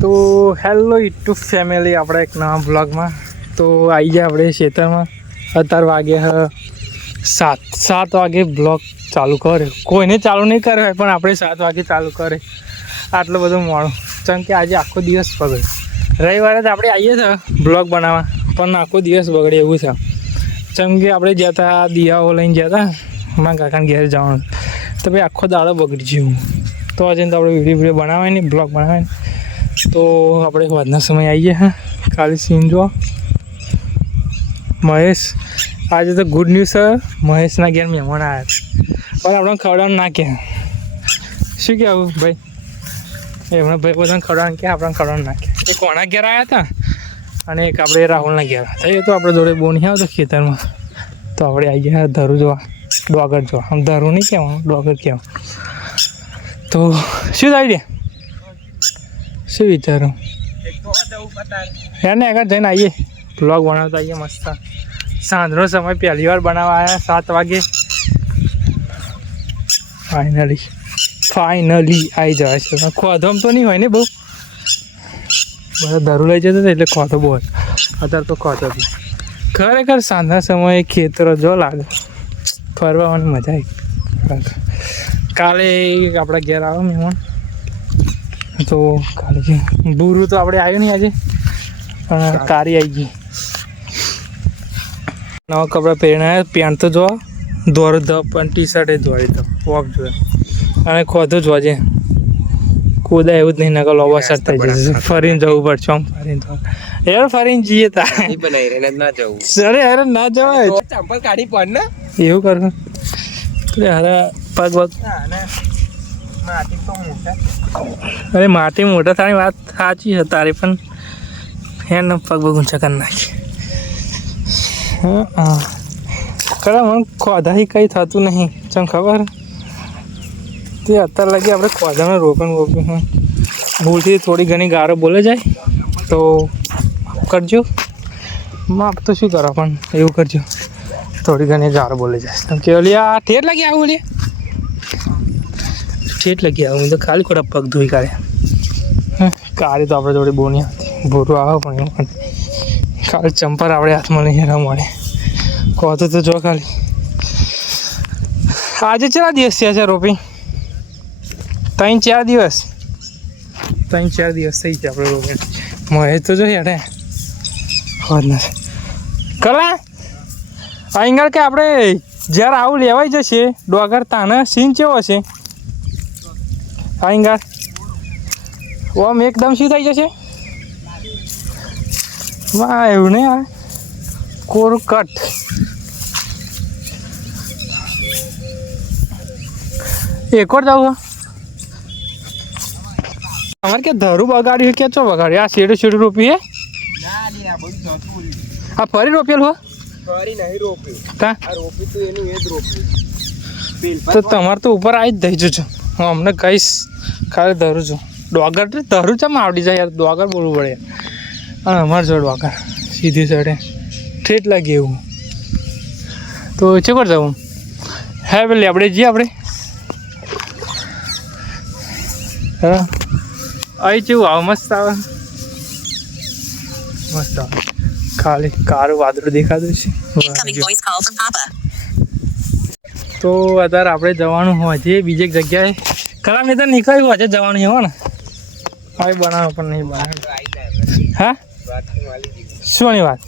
તો hello YouTube family આપણે એક નવા બ્લોગમાં તો આવી જાય આપણે ખેતરમાં. અત્યાર વાગે સાત સાત વાગે બ્લોગ ચાલુ કરે. કોઈને ચાલુ નહીં કરે પણ આપણે સાત વાગે ચાલુ કરે. આટલો બધો મોડો. ચમ કે આજે આખો દિવસ બગડે રવિવારે તો આપણે આવીએ છીએ બ્લોગ બનાવવા, પણ આખો દિવસ બગડે એવું છે. કેમ કે આપણે ગયા હતા દિયાઓ લઈને ગયા હતા મારા કાકાને ઘેર જવાનું. તો ભાઈ આખો દાડો બગડી ગયું. તો આજે તો આપણે વીડિયો વીડિયો બનાવે ને બ્લોગ બનાવે ને. તો આપણે વાતના સમય આવીએ હા. કાલે સીન જો મહેશ, આજે તો ગુડ ન્યૂઝ છે. મહેશના ઘેર મહેમાન આવ્યા પણ આપણે ખવડાવવાનું ના કે શું કહેવું ભાઈ? એમણે ભાઈ બધાને ખવડાવવાનું કે આપણે ખવડાવવાનું ના કે એ કોના ઘેર આવ્યા હતા? અને એક આપણે રાહુલના ઘેર. હતા એ તો આપણે જોડે બહુ નહીં આવતો ખેતરમાં. તો આપણે આવી ગયા, ધરું જોવા. ડોગર જોવા. આમ ધરું નહીં કહેવાનું, ડોગર કહેવાનું. તો શું થાય શું વિચારું યાર ને આગળ જઈને આવીએ. બ્લોગ બનાવતા આવીએ મસ્ત. સાંજનો સમય પહેલી વાર બનાવવા આવ્યા સાત વાગે. ફાઇનલી ફાઇનલી આવી જાય છે. ખોધમ તો નહીં હોય ને બહુ? બધા દારૂ લઈ જતો એટલે ખોતો બહુ અત્યારે તો ખોતો બી. ખરેખર સાંજના સમયે ખેતરો જો લાગે. ફરવાની મજા આવી. કાલે આપણા ઘેર આવો મહેમાન. તો જે બુરું તો આપણે આવ્યું નહીં આજે પણ કારી આવી ગઈ. નવા કપડાં પહેરીને પેન્ટ તો જોવા. દોર ધ પણ ટી શર્ટ ધોરી તો વોક જોવે. અને ખોધું જ. વાજે કુદા એવું જ નહીં નકલ શર્ટ થઈ જશે. ફરીને જવું પડશે આમ ફરીને યાર ફરીને જઈએ તા. ના જવું. અરે અરે ના જવાય. ચંપલ કાઢી પડ ને. એવું કરું. અરે પગ પગ માટી તો મોટા. અરે માટી મોટા થવાની વાત સાચી છે તારી, પણ એને પગ પગ ઊંચા કરી નાખી. હા ખરા મને ખોદાથી કંઈ થતું નહીં. ચમ ખબર? તે અત્યારે લાગી આપણે ખોદાને રોકણ રોક્યું ભૂલથી થોડી ઘણી ગારો બોલે જાય. તો કરજો. માફ તો શું કરો, પણ એવું કરજો. થોડી ઘણી ગારો બોલે જાય. કેમ કે ઓલી આ ઠેર લાગી આવું ઓલી ઠેઠ લગી આવું તો ખાલી ખોટા પગ ધોઈ કાઢ્યા. હા કાળી તો આપણે જોડે બહુ નહીં આવતી ભૂરું આવે પણ પણ કાલે ચંપર આપણે હાથમાં લઈને ના મળે કહો તો જો ખાલી. આજે ચેલા દિવસ થયા છે રોપી? ત્રણ ચાર દિવસ. ત્રણ ચાર દિવસ થઈ ગયા આપણે રોપી. મળે તો જો અરે ખબર નથી કલા અહીં કે આપણે જ્યારે આવું લેવાઈ જશે ડોગર તાના સીન કેવો છે. આઈંગા ઓમ એકદમ શું થઈ જશે? વાહ એવું નહીં આ કોરું કટ એક વાર જાવ અમારે કે ધરું બગાડ્યું કે ચો બગાડ્યું? આ શેડું શેડું રોપી હે ના લે આ ફરી રોપેલું હો? ફરી નહીં રોપ્યું. તા રોપ્યું તો એનું એ જ રોપ્યું. તો તમારે તો ઉપર આવી જ દઈ જજો. હું અમને કહીશ, ખાલી ધરું છું. ડોગર ધરું ચમ આવડી જાય યાર? ડોગર બોલવું પડે. અને અમારે જો ડોગર. સીધી સાઈડે ઠેઠ લાગે એવું. તો છે પર જવું હે પેલી, આપણે જઈએ આપણે? હા. અહીં જેવું આવે મસ્ત આવે? મસ્ત આવે. ખાલી કારું વાદળું દેખાતું છે તો અત્યારે આપણે જવાનું હોય છે બીજી જગ્યાએ. ખરા મેં તો નીકળ્યું હોય છે જવાનું હોય ને? હવે બનાવો પણ નહીં બનાવે. હા. શોની વાત?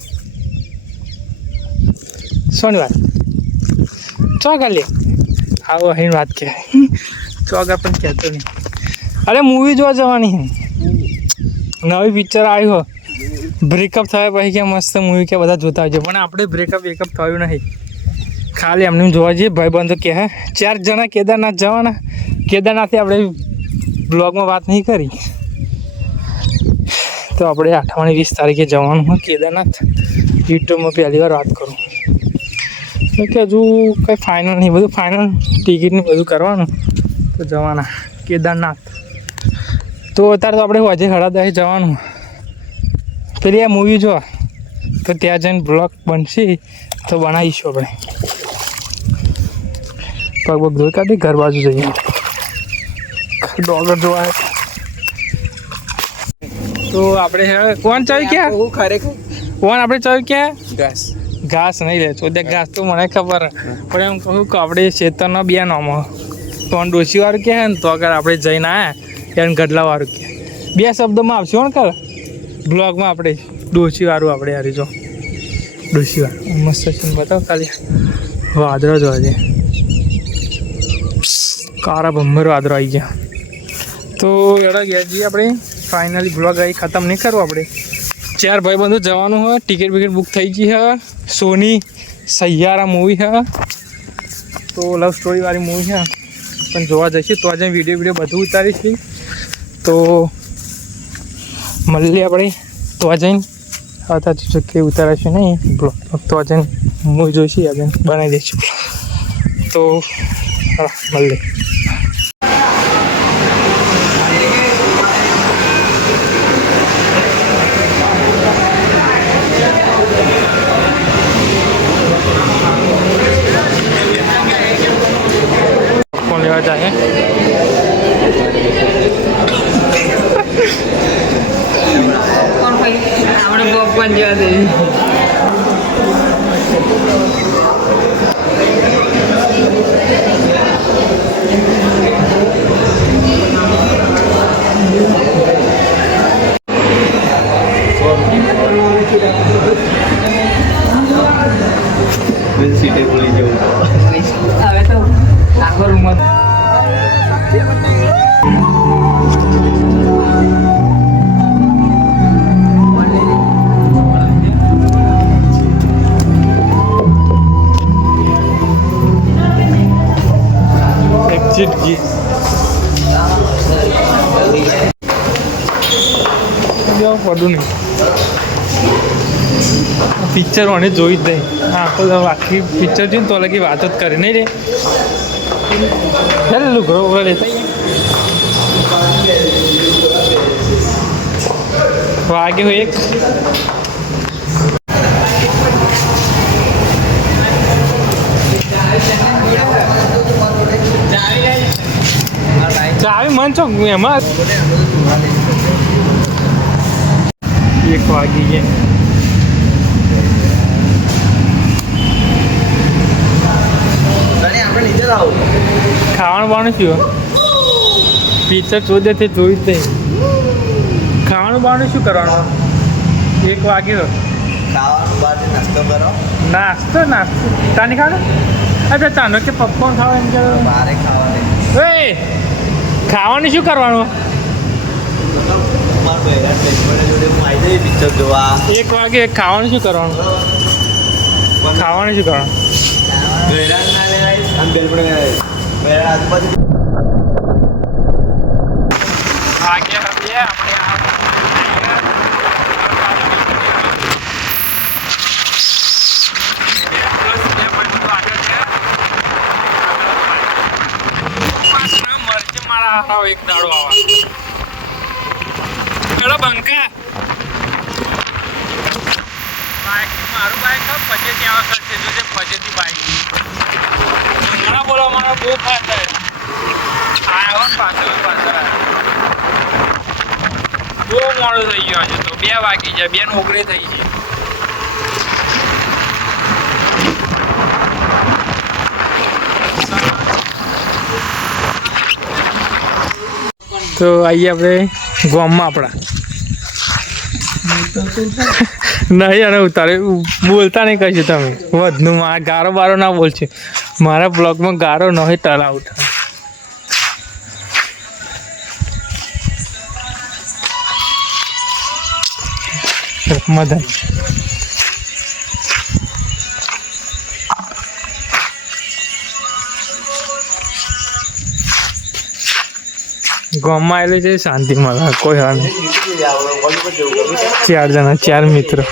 શોની વાત? ચોગા લે આવો અહીં વાત કે. ચોગા પણ કહેતો નહીં. અરે મૂવી જોવા જવાની નવી પિક્ચર આવ્યું બ્રેકઅપ થયા પછી કે મસ્ત મૂવી કે બધા જોતા હોય છે. પણ આપણે બ્રેકઅપ બેકઅપ થયું નહીં. ખાલી એમને જોવા જઈએ. ભાઈબંધો કે હા, ચાર જણા કેદારનાથ જવાના. કેદારનાથથી આપણે બ્લોગમાં વાત નહીં કરી. તો આપણે અઠવાણી વીસ તારીખે જવાનું હોય કેદારનાથ. યુટ્યુબમાં પહેલી વાર વાત કરું. કે હજુ કંઈ ફાઇનલ નહીં, બધું ફાઇનલ ટિકિટને બધું કરવાનું. તો જવાના, કેદારનાથ. તો અત્યારે તો આપણે આજે હળાદાએ જવાનું. પેલી આ મૂવી જોવા. તો ત્યાં જઈને બ્લોગ બનશે, તો બનાવીશું આપણે. પગ પગ ધોઈ કાઢી ઘર બાજુ જઈએ ડોગર જોવા તો આપણે કોણ ચાવી ક્યાં હું ખરેખર કોણ આપણે ચાવી ક્યાં ઘાસ ઘાસ નહીં લે તો ઘાસ તો મને ખબર પણ એમ કહું કે આપણે ખેતરના બે નામો તો ડોસી વાળું કે ને તો આગળ આપણે જઈને આવ્યા એને ગઢલા વાળું કહે બે શબ્દોમાં આવશે ને કર બ્લોગમાં આપણે ડોસી વાળું આપણે હારી જો ડોસી વાળું મસ્ત છે બતાવો ખાલી વાદળો જોવા છે કારા ભમ્મર વાદળો આવી ગયા. તો એડા ગયા જઈએ આપણે. ફાઇનલી બ્લોગ અહીં ખતમ નહીં કરવો આપણે. ચાર ભાઈ બંધુ જવાનું હોય ટિકિટ વિકેટ બુક થઈ ગઈ હે સોની સૈયારા મૂવી હે. તો લવ સ્ટોરી વાળી મૂવી હા. પણ જોવા જઈશું. તો આજે વીડિયો વીડિયો બધું ઉતારીશું. તો મળીએ આપણે. તો જઈને આવતા કે ઉતારાશું નહીં. બ્લોગ તો આજે મૂવી જોઈશું. આજે બનાવી દઈશું. તો મળીએ. રૂમ એક્ઝિટ ગી પડું નહીં પિક્ચર મને જોઈ જ નહીં. આખો આખી પિક્ચર જોઈને તો લગી વાત જ કરે. નહીં રે? ચાલે લુગડો ઉગડો લેતા વાગ્યો એક. ચાવી મન છો એમાં એક વાગી ગયા. આપણે નીચે આવો. ખાવાનું બાવાનું શું પિક્ચર તે જોયું જ નહીં ખાવાનું બાણું શું કરવાનું? એક વાગ્યો ખાવાનું બહાર નાસ્તો કરો. નાસ્તો નાસ્તો. તાની ખાવાનું અચ્છા ચાનો કે પપ્પા ખાવા એમ કે? બારે ખાવાનું. એ ખાવાનું શું કરવાનું? એક વાગે ખાવાનું શું કરવાનું? ખાવાનું શું કરવાનું? અને આજુબાજુ મારા એક દાડો આવા પેલો બંકા બાઈક મારું બાઈક પછી ત્યાં આવા છે જોજે પછી બાઈક ઘણા બોલો મારો બહુ ફાયદા આવ્યો ને પાછળ પાછળ બહુ મોડો થઈ ગયો આજે તો. બે વાગી જાય બે ને ઓગળે થઈ છે. તો આઈએ આપણે ગામમાં આપણા. નહીં અરે ઉતારે બોલતા નહીં કહીશું તમે. વધનું મારા ગારો બારો ના બોલશે. મારા બ્લોગમાં ગારો નહીં તળાવ ઉઠા. મદન ગામમાં આવેલું છે શાંતિ મળે કોઈ હા નહીં. ચાર જણા ચાર મિત્રો.